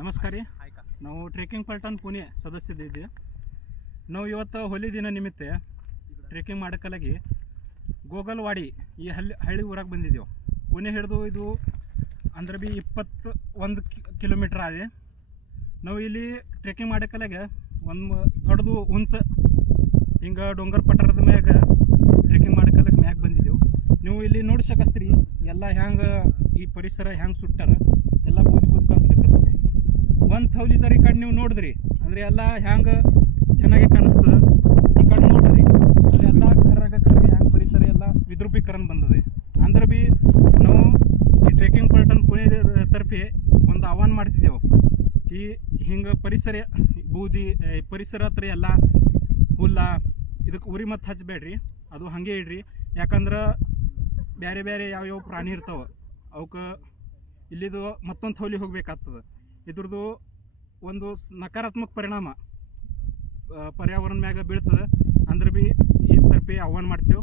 ನಮಸ್ಕಾರ ರೀ. ನಾವು ಟ್ರೆಕಿಂಗ್ ಪಲ್ಟನ್ ಪುಣೆ ಸದಸ್ಯರಿದ್ದೀವಿ. ನಾವು ಇವತ್ತು ಹೋಲಿ ದಿನ ನಿಮಿತ್ತ ಟ್ರೆಕಿಂಗ್ ಮಾಡೋಕ್ಕಲಾಗಿ ಗೋಗಲ್ವಾಡಿ ಈ ಹಳ್ಳಿ ಊರಾಗೆ ಬಂದಿದ್ದೆವು. ಪುಣೆ ಹಿಡಿದು ಇದು ಅಂದ್ರೆ ಬಿ 21 ಕಿಲೋಮೀಟ್ರ್ ಆದೆ. ನಾವು ಇಲ್ಲಿ ಟ್ರೆಕಿಂಗ್ ಮಾಡೋಕ್ಕಲಾಗೆ ಒಂದು ದೊಡ್ಡದು ಹುಂಚ ಹಿಂಗೆ ಡೊಂಗರ್ ಪಟ್ಟರದ ಮ್ಯಾಗ ಟ್ರೆಕಿಂಗ್ ಮಾಡೋಕ್ಕಲಾಗ ಮ್ಯಾಗ ಬಂದಿದ್ದೆವು. ನೀವು ಇಲ್ಲಿ ನೋಡಿ ಶಕಸ್ತ್ರಿ ಎಲ್ಲ ಹ್ಯಾಂಗೆ ಈ ಪರಿಸರ ಹ್ಯಾಂಗೆ ಸುಟ್ಟಾರ, ಎಲ್ಲ ಬೂದಿ ಕಾಣಿಸ್ಲಿಕ್ಕತ್ತದ. ಒಂದು ಥೌಲಿ ಜರ ಈ ಕಡೆ ನೀವು ನೋಡಿದ್ರಿ ಅಂದರೆ ಎಲ್ಲ ಹ್ಯಾಂಗೆ ಚೆನ್ನಾಗಿ ಕಾಣಿಸ್ತದೆ. ಈ ಕಡೆ ನೋಡಿದ್ರಿ ಅದೆಲ್ಲ ಕರ್ರಗೆ ಹ್ಯಾಂಗೆ ಪರಿಸರ ಎಲ್ಲ ವಿದ್ರೂಪೀಕರಣ ಬಂದದೆ. ಅಂದ್ರೆ ಬಿ ನಾವು ಈ ಟ್ರೆಕಿಂಗ್ ಪಲ್ಟನ್ ಪುಣೆ ತರ್ಫಿ ಒಂದು ಆಹ್ವಾನ ಮಾಡ್ತಿದ್ದೆವು. ಈ ಹಿಂಗೆ ಪರಿಸರ ಬೂದಿ ಪರಿಸರ ಹತ್ರ ಎಲ್ಲ ಹುಲ್ಲ ಇದಕ್ಕೆ ಉರಿ ಮತ್ತು ಹಚ್ಚಬೇಡ್ರಿ, ಅದು ಹಾಗೆ ಇಡ್ರಿ. ಯಾಕಂದ್ರೆ ಬೇರೆ ಬೇರೆ ಯಾವ್ಯಾವ ಪ್ರಾಣಿ ಇರ್ತಾವೆ ಅವಕ್ಕೆ ಇಲ್ಲಿದು ಮತ್ತೊಂದು ಥೌಲಿ ಹೋಗ್ಬೇಕಾಗ್ತದೆ. ಇದ್ರದ್ದು ಒಂದು ನಕಾರಾತ್ಮಕ ಪರಿಣಾಮ ಪರ್ಯಾವರಣ ಮ್ಯಾಗ ಬೀಳ್ತದೆ. ಅಂದ್ರೆ ಬಿ ಈ ತರ್ಪಿ ಆಹ್ವಾನ ಮಾಡ್ತೇವೆ.